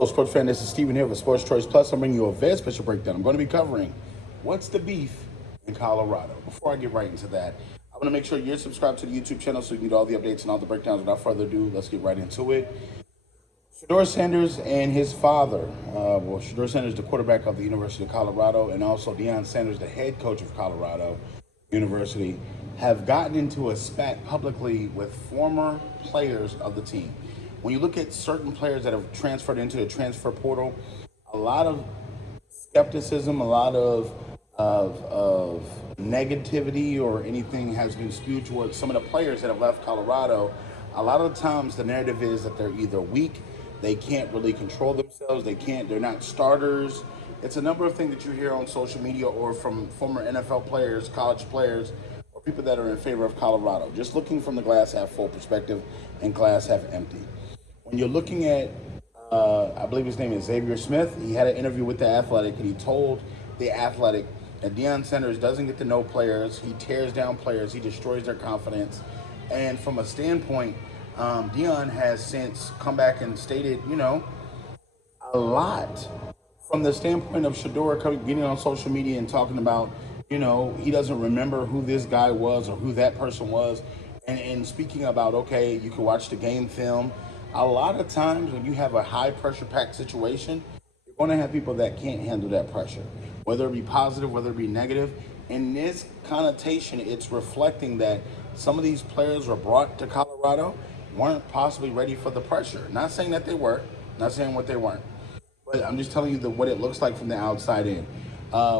Hello, sports fan. This is Steven here with Sports Choice Plus. I'm bringing you a very special breakdown. I'm going to be covering what's the beef in Colorado. Before I get right into that, I want to make sure you're subscribed to the YouTube channel so you can get all the updates and all the breakdowns. Without further ado, let's get right into it. Shedeur Sanders and his father, Shedeur Sanders, the quarterback of the University of Colorado, and also Deion Sanders, the head coach of Colorado University, have gotten into a spat publicly with former players of the team. When you look at certain players that have transferred into the transfer portal, a lot of skepticism, a lot of negativity or anything has been spewed towards some of the players that have left Colorado. A lot of times the narrative is that they're either weak, they can't really control themselves, they're not starters. It's a number of things that you hear on social media or from former NFL players, college players, or people that are in favor of Colorado. Just looking from the glass half full perspective and glass half empty. When you're looking at, I believe his name is Xavier Smith, he had an interview with The Athletic, and he told The Athletic that Deion Sanders doesn't get to know players, he tears down players, he destroys their confidence. And from a standpoint, Deion has since come back and stated, a lot from the standpoint of Shedeur getting on social media and talking about, he doesn't remember who this guy was or who that person was. And speaking about, okay, you can watch the game film. A lot of times when you have a high pressure packed situation, you're going to have people that can't handle that pressure, whether it be positive, whether it be negative. In this connotation, it's reflecting that some of these players were brought to Colorado weren't possibly ready for the pressure. Not saying that they were, not saying what they weren't, but I'm just telling you what it looks like from the outside in.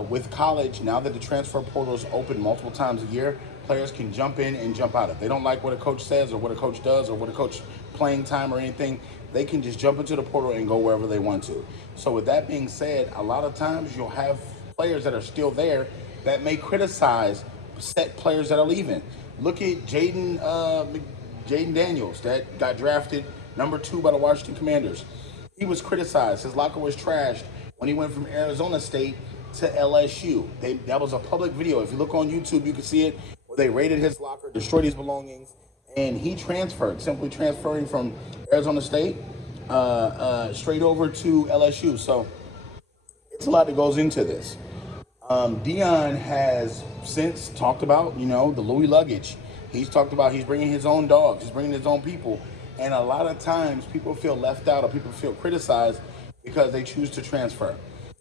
With college, now that the transfer portal is open multiple times a year, players can jump in and jump out. If they don't like what a coach says or what a coach does or what a coach playing time or anything, they can just jump into the portal and go wherever they want to. So with that being said, a lot of times you'll have players that are still there that may criticize set players that are leaving. Look at Jaden Daniels that got drafted number 2 by the Washington Commanders. He was criticized. His locker was trashed when he went from Arizona State to LSU. That was a public video. If you look on YouTube, you can see it, where they raided his locker, destroyed his belongings, and he transferred, simply transferring from Arizona State straight over to LSU. So it's a lot that goes into this. Deion has since talked about, the Louis luggage. He's talked about he's bringing his own dogs, he's bringing his own people. And a lot of times people feel left out or people feel criticized because they choose to transfer.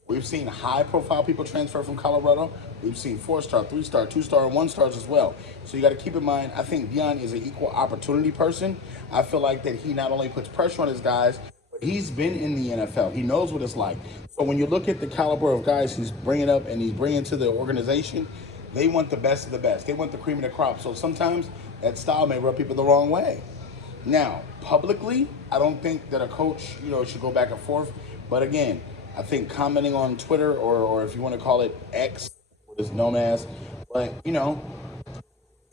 We've seen high-profile people transfer from Colorado. We've seen 4-star, 3-star, 2-star, and 1-stars as well. So you got to keep in mind, I think Deion is an equal opportunity person. I feel like that he not only puts pressure on his guys, but he's been in the NFL. He knows what it's like. So when you look at the caliber of guys he's bringing up and he's bringing to the organization, they want the best of the best. They want the cream of the crop. So sometimes that style may rub people the wrong way. Now, publicly, I don't think that a coach, should go back and forth. But again, I think commenting on Twitter or if you want to call it X, what is known as, but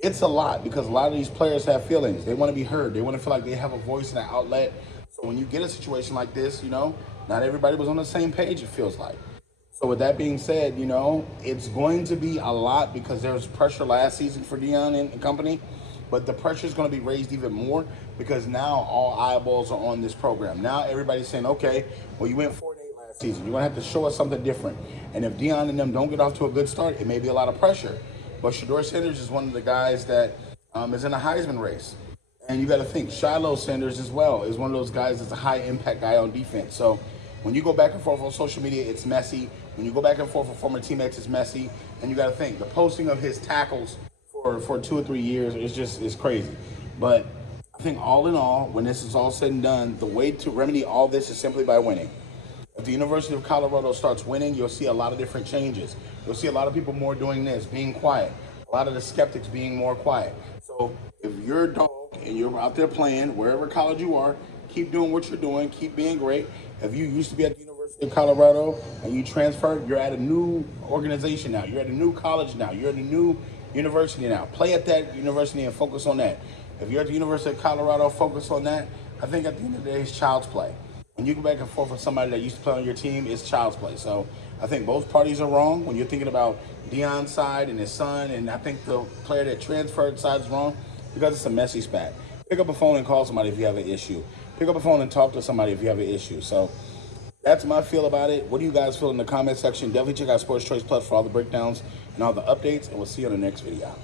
it's a lot because a lot of these players have feelings. They want to be heard. They want to feel like they have a voice and an outlet. So when you get a situation like this, not everybody was on the same page, it feels like. So with that being said, it's going to be a lot because there was pressure last season for Deion and company, but the pressure is going to be raised even more because now all eyeballs are on this program. Now everybody's saying, okay, well, you went 4-8 last season. You're going to have to show us something different. And if Deion and them don't get off to a good start, it may be a lot of pressure. But Shedeur Sanders is one of the guys that is in a Heisman race. And you got to think, Shiloh Sanders as well is one of those guys that's a high-impact guy on defense. So when you go back and forth on social media, it's messy. When you go back and forth with former teammates, it's messy. And you got to think, the posting of his tackles for 2 or 3 years is crazy. But I think all in all, when this is all said and done, the way to remedy all this is simply by winning. If the University of Colorado starts winning, you'll see a lot of different changes. You'll see a lot of people more doing this, being quiet. A lot of the skeptics being more quiet. So if you're a dog and you're out there playing, wherever college you are, keep doing what you're doing, keep being great. If you used to be at the University of Colorado and you transferred, you're at a new organization now. You're at a new college now. You're at a new university now. Play at that university and focus on that. If you're at the University of Colorado, focus on that. I think at the end of the day, it's child's play. When you go back and forth with somebody that used to play on your team, it's child's play. So I think both parties are wrong when you're thinking about Deion's side and his son, and I think the player that transferred side is wrong because it's a messy spat. Pick up a phone and call somebody if you have an issue. Pick up a phone and talk to somebody if you have an issue. So That's my feel about it. What do you guys feel in the comment section? Definitely check out Sports Choice Plus for all the breakdowns and all the updates, and we'll see you on the next video.